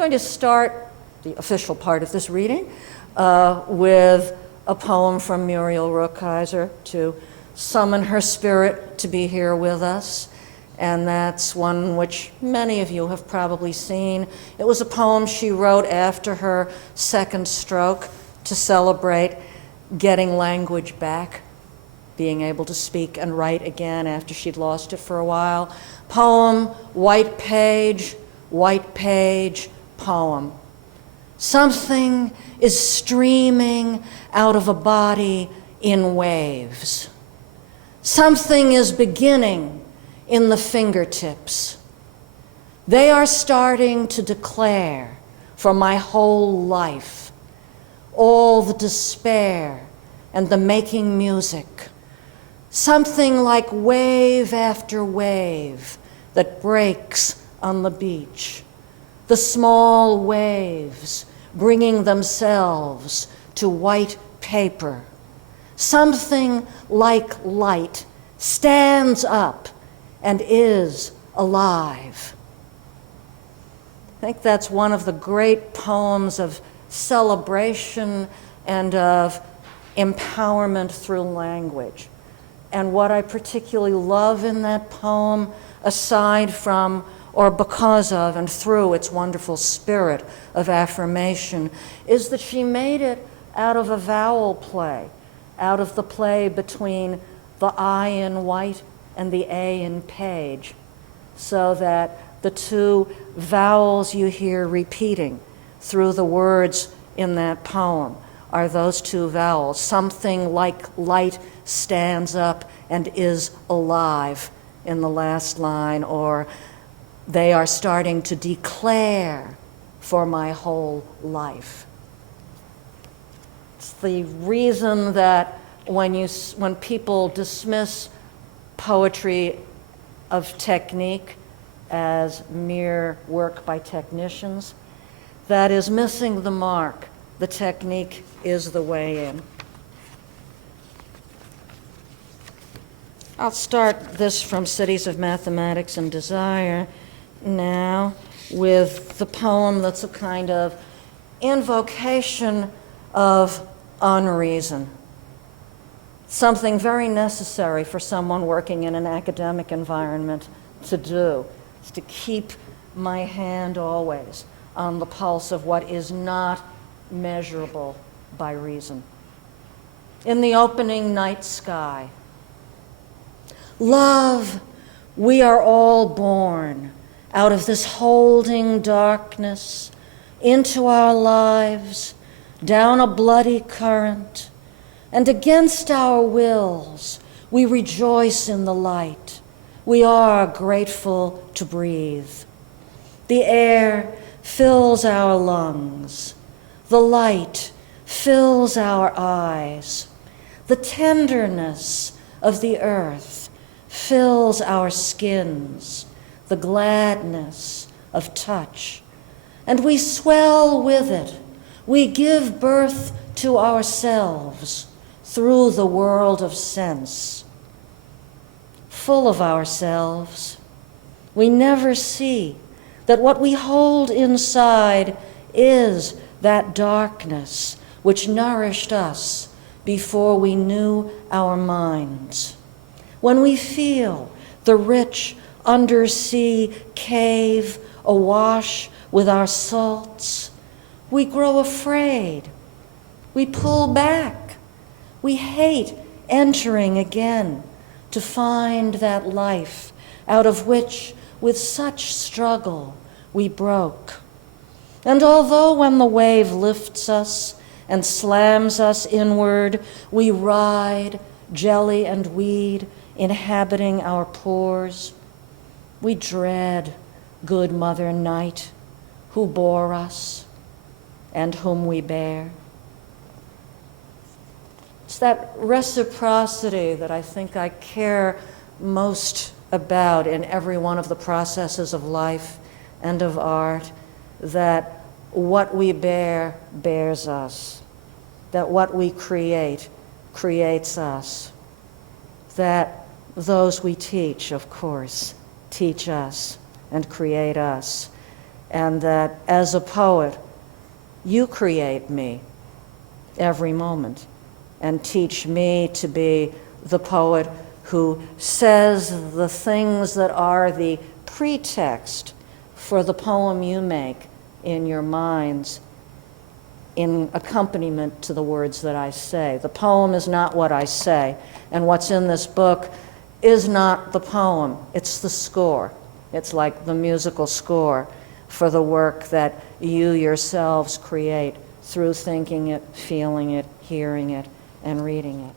going to start the official part of this reading with a poem from Muriel Rukeyser to summon her spirit to be here with us. And that's one which many of you have probably seen. It was a poem she wrote after her second stroke to celebrate getting language back, being able to speak and write again after she'd lost it for a while. Poem, white page, poem. Something is streaming out of a body in waves. Something is beginning in the fingertips. They are starting to declare for my whole life all the despair and the making music. Something like wave after wave that breaks on the beach. The small waves bringing themselves to white paper. Something like light stands up and is alive. I think that's one of the great poems of celebration and of empowerment through language. And what I particularly love in that poem, aside from or because of and through its wonderful spirit of affirmation, is that she made it out of a vowel play, out of the play between the I in white and the A in page, so that the two vowels you hear repeating through the words in that poem are those two vowels. Something like light stands up and is alive in the last line, or they are starting to declare for my whole life. It's the reason that when people dismiss poetry of technique as mere work by technicians, that is missing the mark. The technique is the way in. I'll start this from Cities of Mathematics and Desire now with the poem that's a kind of invocation of unreason. Something very necessary for someone working in an academic environment to do, is to keep my hand always on the pulse of what is not measurable by reason. In the opening night sky, love, we are all born out of this holding darkness into our lives, down a bloody current, and against our wills, we rejoice in the light. We are grateful to breathe. The air fills our lungs. The light fills our eyes. The tenderness of the earth fills our skins. The gladness of touch. And we swell with it. We give birth to ourselves through the world of sense. Full of ourselves, we never see that what we hold inside is that darkness which nourished us before we knew our minds. When we feel the rich undersea cave awash with our salts, we grow afraid. We pull back. We hate entering again to find that life out of which, with such struggle, we broke. And although when the wave lifts us and slams us inward, we ride, jelly and weed, inhabiting our pores, we dread good Mother Night, who bore us and whom we bear. It's that reciprocity that I think I care most about in every one of the processes of life and of art, that what we bear bears us, that what we create creates us, that those we teach, of course, teach us and create us. and that as a poet, you create me every moment and teach me to be the poet who says the things that are the pretext for the poem you make in your minds in accompaniment to the words that I say. The poem is not what I say, and what's in this book is not the poem, it's the score. It's like the musical score for the work that you yourselves create through thinking it, feeling it, hearing it, and reading it.